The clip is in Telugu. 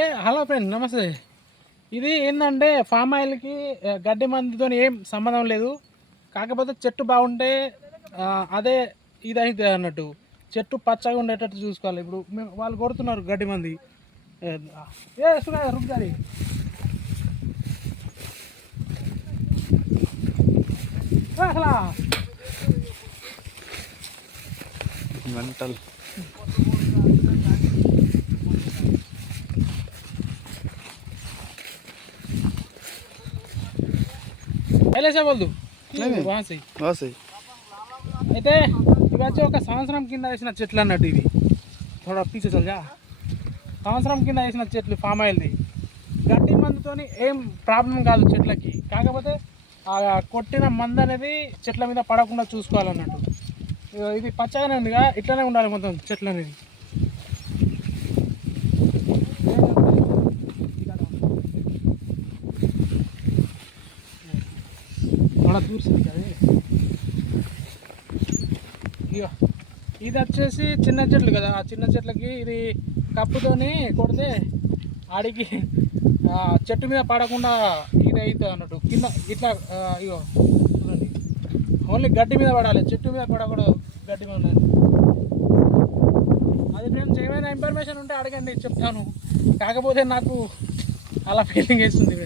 హలో ఫ్రెండ్, నమస్తే. ఇది ఏంటంటే ఫామ్ ఆయిల్కి గడ్డి మందుతో ఏం సంబంధం లేదు. కాకపోతే చెట్టు బాగుంటే అదే ఇది అయితే అన్నట్టు చెట్టు పచ్చగా ఉండేటట్టు చూసుకోవాలి. ఇప్పుడు వాళ్ళు కొడుతున్నారు గడ్డి మంది రుగ్గాలి అసలు మెంటల్. ऐसे बोल दूँ वहाँ से అయితే ఇవి వచ్చి ఒక సంవత్సరం కింద వేసిన చెట్లు అన్నట్టు. ఇది థోడా పీछे चल जा. సంవత్సరం కింద వేసిన చెట్లు ఫామ్ ఆయిల్ది. గడ్డి మందుతో ఏం ప్రాబ్లం కాదు చెట్లకి. కాకపోతే ఆ కొట్టిన మందు అనేది చెట్ల మీద పడకుండా చూసుకోవాలన్నట్టు. ఇది పచ్చగానే ఉందిగా, ఇట్లానే ఉండాలి మొత్తం చెట్లు అనేది. थोड़ा दूर से दिखा दे. ఇది వచ్చేసి చిన్న చెట్లు కదా, ఆ చిన్న చెట్లకి ఇది కప్పుతోని కొడితే ఆడికి చెట్టు మీద పడకుండా ఇది అవుతుంది అన్నట్టు. కింద ఇట్లా ఇగో చూడండి, ఓన్లీ గడ్డి మీద పడాలి, చెట్టు మీద పడకూడదు. గడ్డి మీద ఉండాలి. అది ఫ్రెండ్స్, ఏమైనా ఇన్ఫర్మేషన్ ఉంటే అడగండి, చెప్తాను. కాకపోతే నాకు అలా ఫీలింగ్ వేస్తుంది.